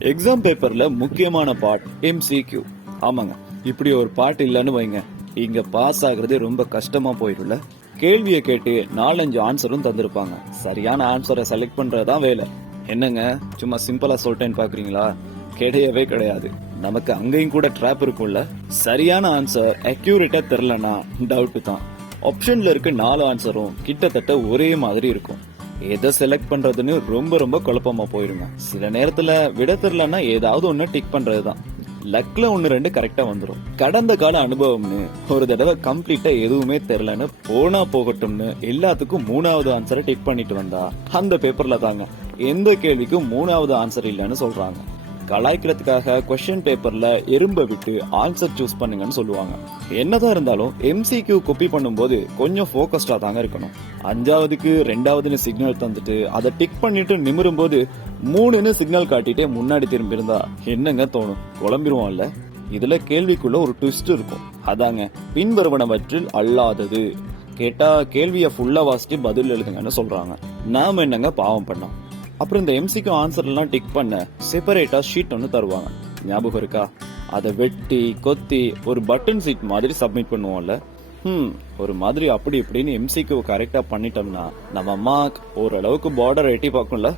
Exam பேப்பர்ல முக்கியமான part MCQ. ஆமாங்க, இப்படி ஒரு பார்ட் இல்லன்னு வைங்க, இங்க பாஸ் ஆகுறது ரொம்ப கஷ்டமா போயிடும்ல. கேள்வியை கேட்டு 4-5 ஆன்சரும் தந்திருப்பாங்க. சரியான ஆன்சரை செலக்ட் பண்றதுதான் வேலை. என்னங்க, சும்மா சிம்பிளா சொல்லிட்டேன்னு பாக்குறீங்களா? கிடையவே கிடையாது. நமக்கு அங்கேயும் கூட ட்ராப் இருக்கும்ல. சரியான ஆன்சர் அக்யூரேட்டா தெரியலனா டவுட் தான். ஆப்ஷன்ல இருக்க 4 ஆன்சரும் கிட்டத்தட்ட ஒரே மாதிரி இருக்கும். எதை செலக்ட் பண்றதுன்னு ரொம்ப ரொம்ப குழப்பமா போயிருங்க. சில நேரத்துல விட தெரியலன்னா ஏதாவது ஒண்ணு டிக் பண்றதுதான். லக்ல 1-2 கரெக்டா வந்துடும். கடந்த கால அனுபவம்னு ஒரு தடவை கம்ப்ளீட்டா எதுவுமே தெரியலன்னு போனா போகட்டும்னு எல்லாத்துக்கும் 3வது ஆன்சரை டிக் பண்ணிட்டு வந்தா அந்த பேப்பர்ல தாங்க எந்த கேள்விக்கும் 3வது ஆன்சர் இல்லைன்னு சொல்றாங்க. கலாய்க்கிறதுக்காக கொஸ்டின் பேப்பர்ல எறும்ப விட்டு ஆன்சர் சூஸ் பண்ணுங்கன்னு சொல்லுவாங்க. என்னதான் இருந்தாலும் MCQ காப்பி பண்ணும்போது கொஞ்சம் போக்கஸ்டா தாங்க இருக்கணும். 5வதுக்கு 2வதுன்னு சிக்னல் தந்துட்டு அதை டிக் பண்ணிட்டு நிமிரும் போது 3ன்னு சிக்னல் காட்டிட்டே முன்னாடி திரும்பி இருந்தா என்னங்க தோணும்? குழம்பிடுவோம்ல. இதுல கேள்விக்குள்ள ஒரு ட்விஸ்ட் இருக்கும். அதாங்க பின்வருவனவற்றில் அல்லாதது. கேட்டா கேள்விய ஃபுல்லா வாசிச்சு பதில் எழுதுங்கன்னு சொல்றாங்க. நாம என்னங்க பாவம் பண்ணோம்? அப்புறம் இந்த MCQ ஆன்சர் எல்லாம் டிக் பண்ண செப்பரேட்டா ஷீட் ஒன்னு தருவாங்க. ஞாபகம் இருக்கா? அதை வெட்டி கொத்தி ஒரு பட்டன் சீட் மாதிரி சப்மிட் பண்ணுவோம்ல. ஒரு மாதிரி அப்படி இப்படின்னு MCQ கரெக்டா பண்ணிட்டோம்னா நம்ம மார்க் ஓரளவுக்கு பார்டர் எட்டி பார்க்கும்ல.